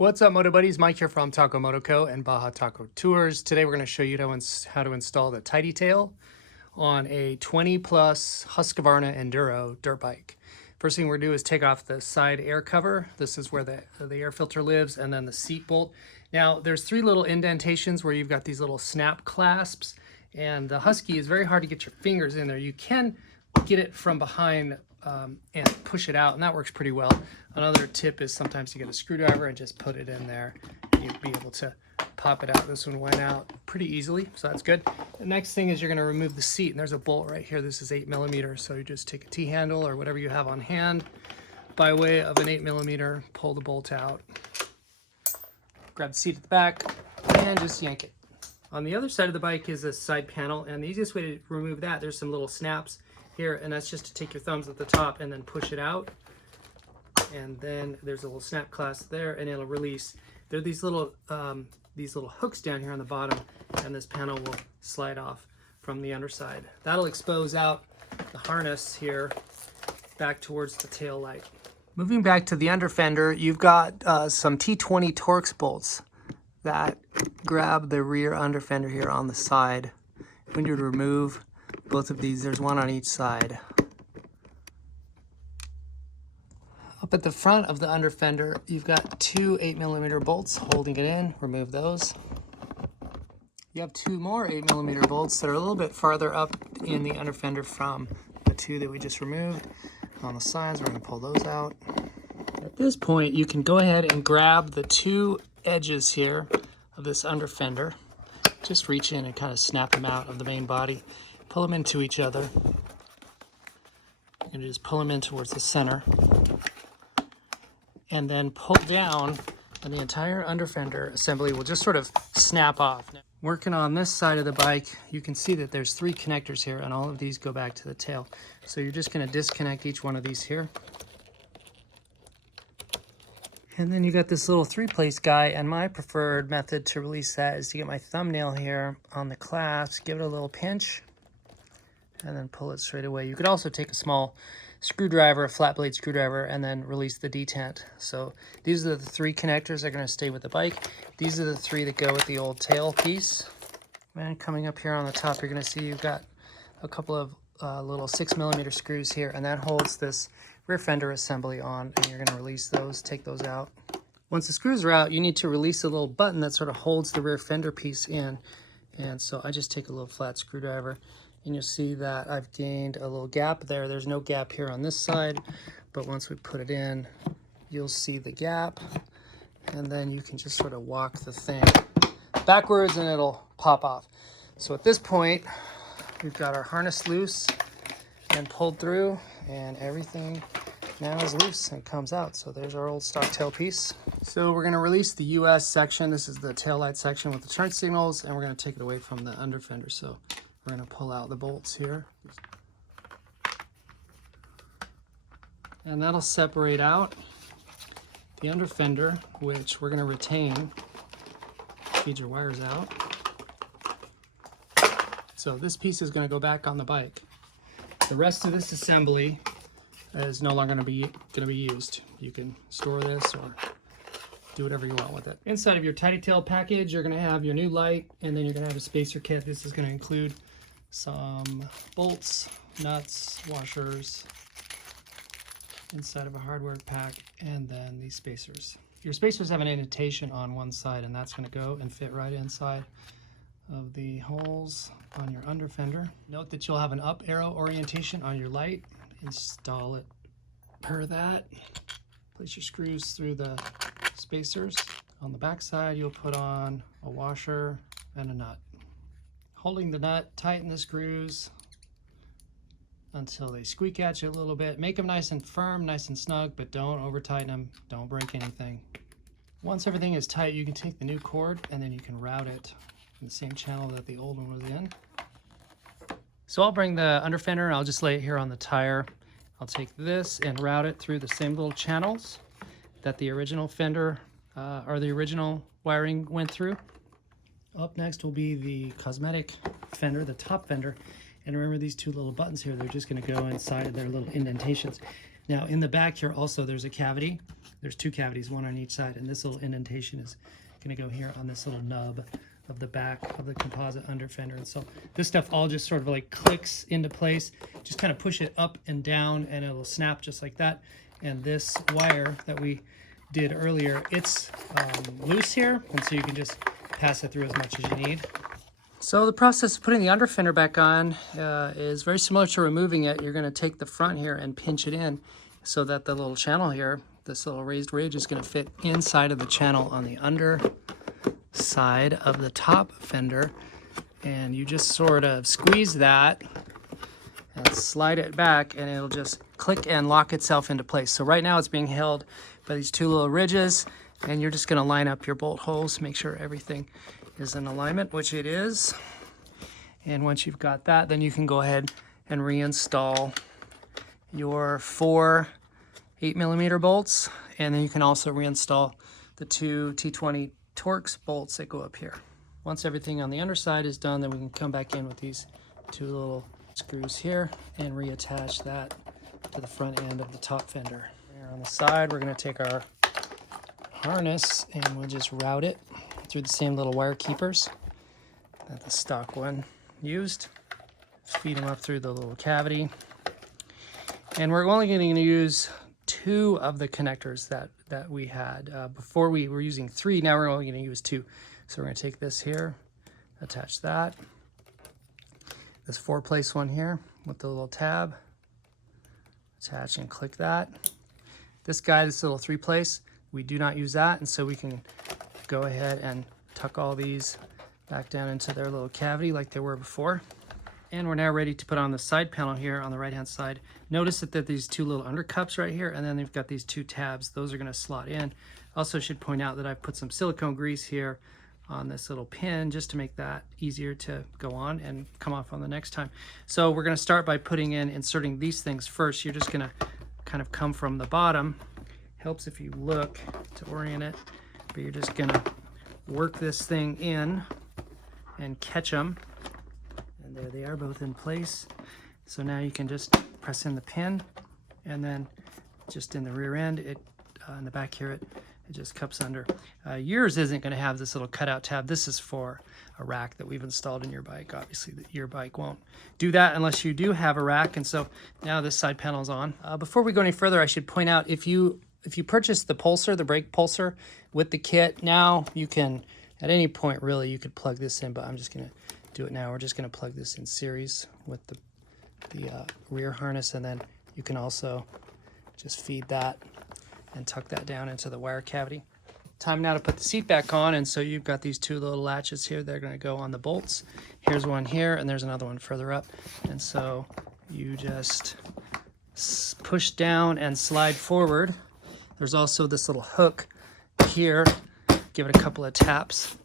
What's up, Moto Buddies? Mike here from Taco Moto Co and Baja Taco Tours. Today we're going to show you how to install the tidy tail on a 20 plus Husqvarna Enduro dirt bike. First thing we're going to do is take off the side air cover. This is where the air filter lives, and then the seat bolt. Now there's three little indentations where you've got these little snap clasps, and the Husky is very hard to get your fingers in there. You can get it from behind and push it out, and that works pretty well. Another tip is sometimes you get a screwdriver and just put it in there. You'd be able to pop it out. This one went out pretty easily, so that's good. The next thing is you're going to remove the seat, and there's a bolt right here. This is 8mm, so you just take a T-handle or whatever you have on hand by way of an 8mm, pull the bolt out, grab the seat at the back, and just yank it. On the other side of the bike is a side panel, and the easiest way to remove that, there's some little snaps here, and that's just to take your thumbs at the top and then push it out. And then there's a little snap clasp there, and it'll release. There are these little hooks down here on the bottom, and this panel will slide off from the underside. That'll expose out the harness here back towards the tail light. Moving back to the under fender, you've got some T20 Torx bolts that grab the rear under fender here on the side. When you remove both of these, there's one on each side. Up at the front of the under fender, you've got two 8mm bolts holding it in. Remove those. You have two more 8mm bolts that are a little bit farther up in the under fender from the two that we just removed. On the sides, we're going to pull those out. At this point, you can go ahead and grab the two edges here of this under fender. Just reach in and kind of snap them out of the main body. Pull them into each other. And just pull them in towards the center. And then pull down, and the entire under fender assembly will just sort of snap off. Now, working on this side of the bike, you can see that there's three connectors here, and all of these go back to the tail. So you're just going to disconnect each one of these here. And then you got this little three-place guy, and my preferred method to release that is to get my thumbnail here on the clasp, give it a little pinch, and then pull it straight away. You could also take a small screwdriver, a flat blade screwdriver, and then release the detent. So these are the three connectors that are going to stay with the bike. These are the three that go with the old tail piece. And coming up here on the top, you're going to see you've got a couple of little 6mm screws here, and that holds this rear fender assembly on, and you're going to release those, take those out. Once the screws are out, you need to release a little button that sort of holds the rear fender piece in. And so I just take a little flat screwdriver, and you'll see that I've gained a little gap there. There's no gap here on this side, but once we put it in, you'll see the gap, and then you can just sort of walk the thing backwards and it'll pop off. So at this point, we've got our harness loose and pulled through, and everything now is loose and comes out. So there's our old stock tail piece. So we're going to release the US section. This is the tail light section with the turn signals, and we're going to take it away from the under fender. So we're going to pull out the bolts here, and that'll separate out the under fender, which we're going to retain. Feed your wires out. So this piece is going to go back on the bike. The rest of this assembly is no longer going to be used. You can store this or do whatever you want with it. Inside of your tidy tail package, you're going to have your new light, and then you're going to have a spacer kit. This is going to include some bolts, nuts, washers, inside of a hardware pack, and then these spacers. Your spacers have an indentation on one side, and that's going to go and fit right inside of the holes on your under fender. Note that you'll have an up arrow orientation on your light. Install it per that. Place your screws through the spacers. On the back side, you'll put on a washer and a nut. Holding the nut, tighten the screws until they squeak at you a little bit. Make them nice and firm, nice and snug, but don't over tighten them. Don't break anything. Once everything is tight, you can take the new cord, and then you can route it in the same channel that the old one was in. So I'll bring the under fender, and I'll just lay it here on the tire. I'll take this and route it through the same little channels that the original fender or the original wiring went through. Up next will be the cosmetic fender, the top fender. And remember these two little buttons here, they're just going to go inside of their little indentations. Now in the back here also there's a cavity. There's two cavities, one on each side, and this little indentation is going to go here on this little nub of the back of the composite under fender. And so this stuff all just sort of like clicks into place. Just kind of push it up and down and it'll snap just like that. And this wire that we did earlier, it's loose here, and so you can just pass it through as much as you need. So the process of putting the under fender back on is very similar to removing it. You're going to take the front here and pinch it in so that the little channel here, this little raised ridge, is going to fit inside of the channel on the under side of the top fender. And you just sort of squeeze that and slide it back, and it'll just click and lock itself into place. So right now it's being held by these two little ridges, and you're just going to line up your bolt holes, make sure everything is in alignment, which it is. And once you've got that, then you can go ahead and reinstall your 4 8mm bolts, and then you can also reinstall the 2 T20 Torx bolts that go up here. Once everything on the underside is done, then we can come back in with these 2 little screws here and reattach that to the front end of the top fender. Here on the side, we're going to take our harness and we'll just route it through the same little wire keepers that the stock one used. Feed them up through the little cavity. And we're only going to use 2 of the connectors that we had. Before we were using 3, now we're only going to use 2. So we're going to take this here, attach that. This 4-place one here with the little tab. Attach and click that. This guy, this little 3-place, we do not use that, and so we can go ahead and tuck all these back down into their little cavity like they were before. And we're now ready to put on the side panel here on the right hand side. Notice that these 2 little undercups right here, and then they've got these 2 tabs. Those are going to slot in. Also should point out that I've put some silicone grease here on this little pin just to make that easier to go on and come off on the next time. So we're going to start by inserting these things first. You're just going to kind of come from the bottom. Helps if you look to orient it, but you're just going to work this thing in and catch them. And there they are, both in place. So now you can just press in the pin, and then just in the rear end, in the back here, it just cups under. Yours isn't going to have this little cutout tab. This is for a rack that we've installed in your bike. Obviously, your bike won't do that unless you do have a rack. And so now this side panel is on. Before we go any further, I should point out, if you purchase the pulsar, the brake pulsar with the kit, now you can, at any point really, you could plug this in, but I'm just going to do it now. We're just going to plug this in series with the rear harness, and then you can also just feed that and tuck that down into the wire cavity. Time now to put the seat back on, and so you've got these 2 little latches here. They're going to go on the bolts. Here's one here, and there's another one further up. And so you just push down and slide forward. There's also this little hook here. Give it a couple of taps,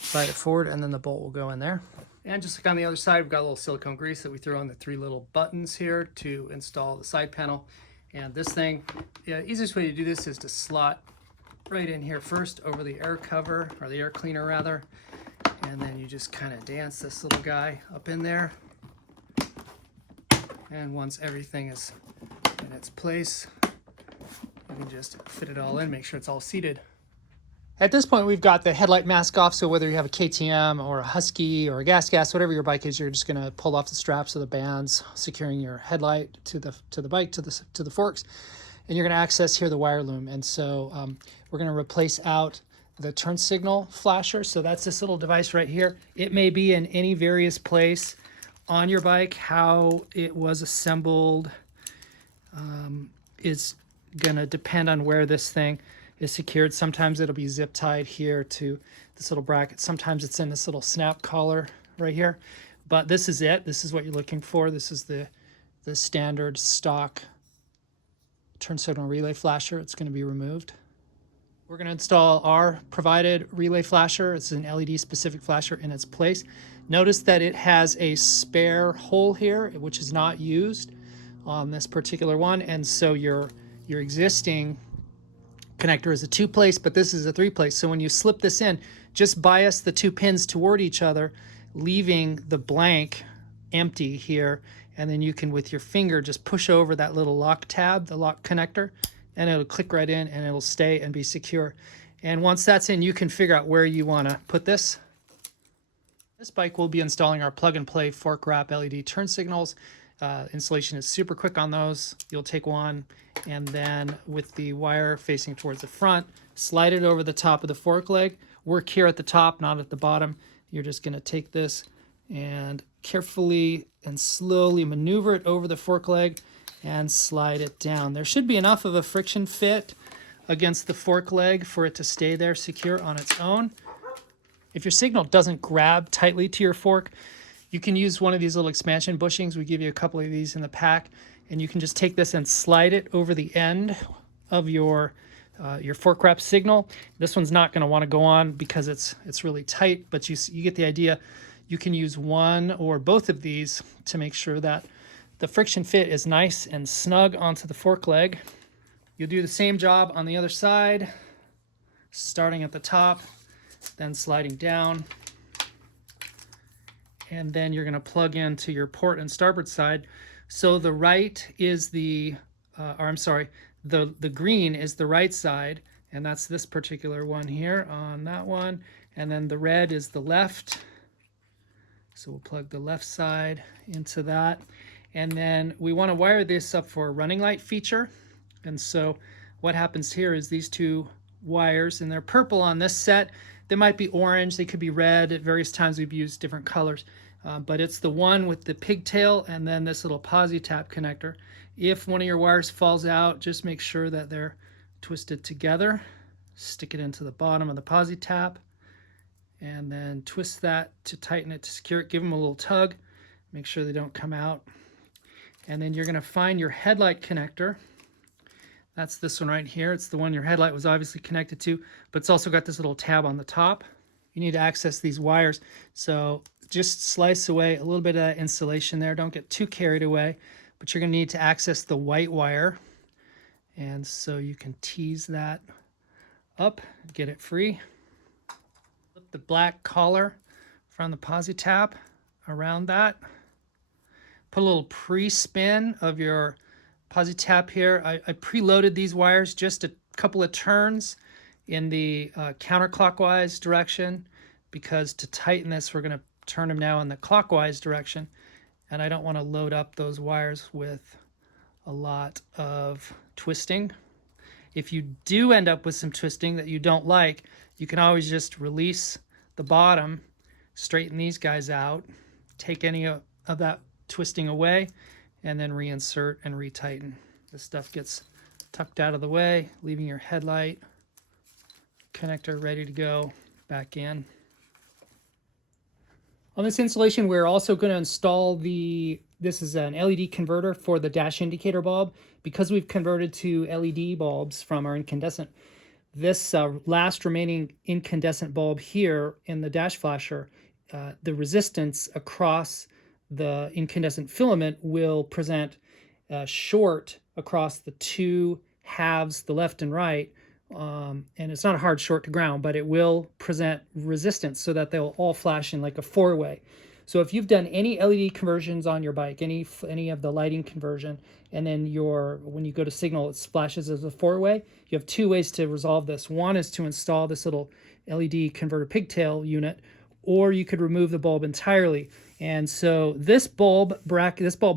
slide it forward, and then the bolt will go in there. And just like on the other side, we've got a little silicone grease that we throw on the 3 little buttons here to install the side panel. And this thing, the easiest way to do this is to slot right in here first over the air cover, or the air cleaner rather. And then you just kind of dance this little guy up in there. And once everything is in its place, you can just fit it all in, make sure it's all seated. At this point, we've got the headlight mask off, so whether you have a KTM or a Husky or a gas, whatever your bike is, you're just going to pull off the straps of the bands, securing your headlight to the bike, to the forks, and you're going to access here the wire loom. And so we're going to replace out the turn signal flasher. So that's this little device right here. It may be in any various place on your bike. How it was assembled is going to depend on where this thing is secured. Sometimes it'll be zip tied here to this little bracket. Sometimes it's in this little snap collar right here. But this is it. This is what you're looking for. This is the standard stock turn signal relay flasher. It's going to be removed. We're going to install our provided relay flasher. It's an LED specific flasher in its place. Notice that it has a spare hole here, which is not used on this particular one. And so your existing connector is a 2-place, but this is a 3-place. So when you slip this in, just bias the 2 pins toward each other, leaving the blank empty here, and then you can, with your finger, just push over that little lock tab, the lock connector, and it'll click right in and it'll stay and be secure. And once that's in, you can figure out where you want to put this. This bike will be installing our plug-and-play fork wrap LED turn signals. Installation is super quick on those. You'll take one, and then with the wire facing towards the front, slide it over the top of the fork leg. Work here at the top, not at the bottom. You're just going to take this and carefully and slowly maneuver it over the fork leg and slide it down. There should be enough of a friction fit against the fork leg for it to stay there secure on its own. If your signal doesn't grab tightly to your fork, you can use one of these little expansion bushings. We give you a couple of these in the pack, and you can just take this and slide it over the end of your fork wrap signal. This one's not going to want to go on because it's really tight, but you get the idea. You can use one or both of these to make sure that the friction fit is nice and snug onto the fork leg. You'll do the same job on the other side, starting at the top, then sliding down, and then you're going to plug into your port and starboard side. So the right is the green is the right side, and that's this particular one here on that one, and then the red is the left. So we'll plug the left side into that, and then we want to wire this up for a running light feature. And so what happens here is these two wires, and they're purple on this set. They might be orange, they could be red. At various times we've used different colors, but it's the one with the pigtail and then this little posi tap connector. If one of your wires falls out, just make sure that they're twisted together. Stick it into the bottom of the posi tap, and then twist that to tighten it to secure it. Give them a little tug, make sure they don't come out. And then you're going to find your headlight connector. That's this one right here. It's the one your headlight was obviously connected to, but it's also got this little tab on the top. You need to access these wires, so just slice away a little bit of insulation there. Don't get too carried away, but you're going to need to access the white wire, and so you can tease that up, get it free. Flip the black collar from the posi tap around that. Put a little pre-spin of your posi tap here. I preloaded these wires just a couple of turns in the counterclockwise direction, because to tighten this we're going to turn them now in the clockwise direction, and I don't want to load up those wires with a lot of twisting. If you do end up with some twisting that you don't like, you can always just release the bottom, straighten these guys out, take any of that twisting away, and then reinsert and retighten. This stuff gets tucked out of the way, leaving your headlight connector ready to go back in. On this installation, we're also going to install this is an LED converter for the dash indicator bulb. Because we've converted to LED bulbs from our incandescent, this last remaining incandescent bulb here in the dash flasher, the resistance across the incandescent filament will present short across the two halves, the left and right, and it's not a hard short to ground, but it will present resistance so that they'll all flash in like a four-way. So if you've done any LED conversions on your bike, any of the lighting conversion, and then when you go to signal, it splashes as a four-way, you have two ways to resolve this. One is to install this little LED converter pigtail unit, or you could remove the bulb entirely. And so this bulb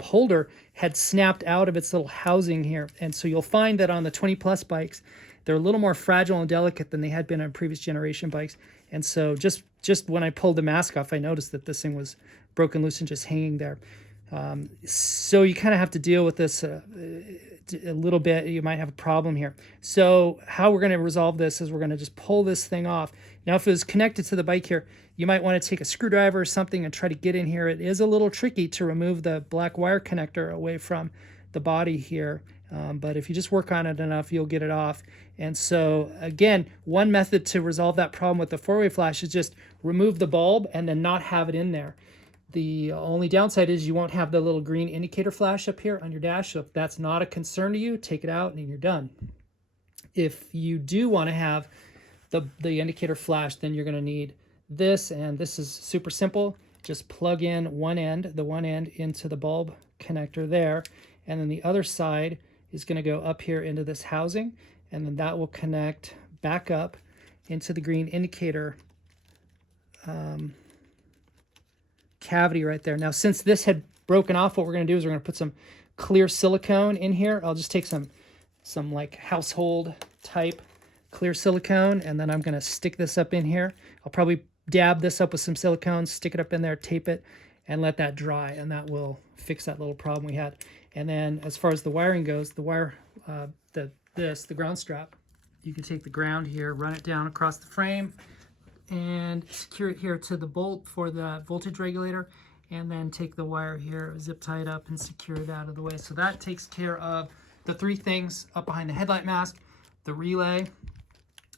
holder had snapped out of its little housing here. And so you'll find that on the 20 plus bikes, they're a little more fragile and delicate than they had been on previous generation bikes. And so just when I pulled the mask off, I noticed that this thing was broken loose and just hanging there. So you kind of have to deal with this a little bit. You might have a problem here. So how we're going to resolve this is we're going to just pull this thing off. Now, if it was connected to the bike here, you might want to take a screwdriver or something and try to get in here. It is a little tricky to remove the black wire connector away from the body here. But if you just work on it enough, you'll get it off. And so again, one method to resolve that problem with the four-way flash is just remove the bulb and then not have it in there. The only downside is you won't have the little green indicator flash up here on your dash. So if that's not a concern to you, take it out and you're done. If you do want to have the indicator flash, then you're going to need this, and this is super simple. Just plug in the one end into the bulb connector there, and then the other side is going to go up here into this housing, and then that will connect back up into the green indicator cavity right there. Now, since this had broken off, what we're going to do is we're going to put some clear silicone in here. I'll just take some like household type clear silicone, and then I'm going to stick this up in here. I'll probably dab this up with some silicone, stick it up in there, tape it, and let that dry, and that will fix that little problem we had. And then as far as the wiring goes, the wire, the ground strap, you can take the ground here, run it down across the frame, and secure it here to the bolt for the voltage regulator, and then take the wire here, zip tie it up, and secure it out of the way. So that takes care of the three things up behind the headlight mask: the relay,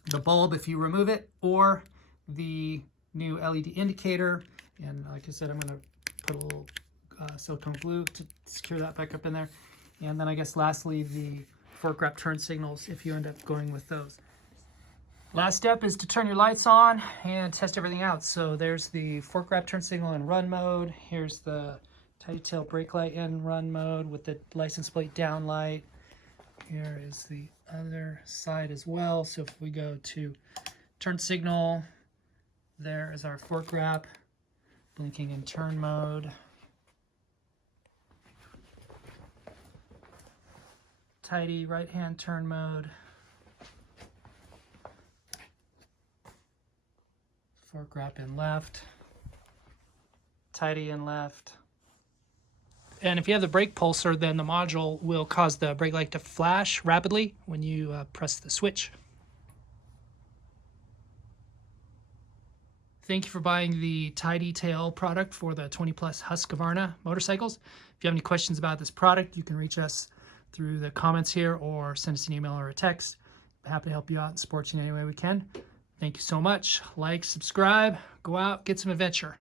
the bulb if you remove it, or the new LED indicator. And like I said, I'm going to put a little silicone glue to secure that back up in there. And then I guess lastly, the fork wrap turn signals if you end up going with those. Last step is to turn your lights on and test everything out. So there's the fork wrap turn signal in run mode. Here's the tidy tail brake light in run mode with the license plate down light. Here is the other side as well. So if we go to turn signal, there is our fork wrap blinking in turn mode. Tidy right hand turn mode. Fork wrap in left. Tidy in left. And if you have the brake pulsar, then the module will cause the brake light to flash rapidly when you press the switch. Thank you for buying the Tidy Tail product for the 20 plus Husqvarna motorcycles. If you have any questions about this product, you can reach us through the comments here or send us an email or a text. I'm happy to help you out and support you in any way we can. Thank you so much. Like, subscribe, go out, get some adventure.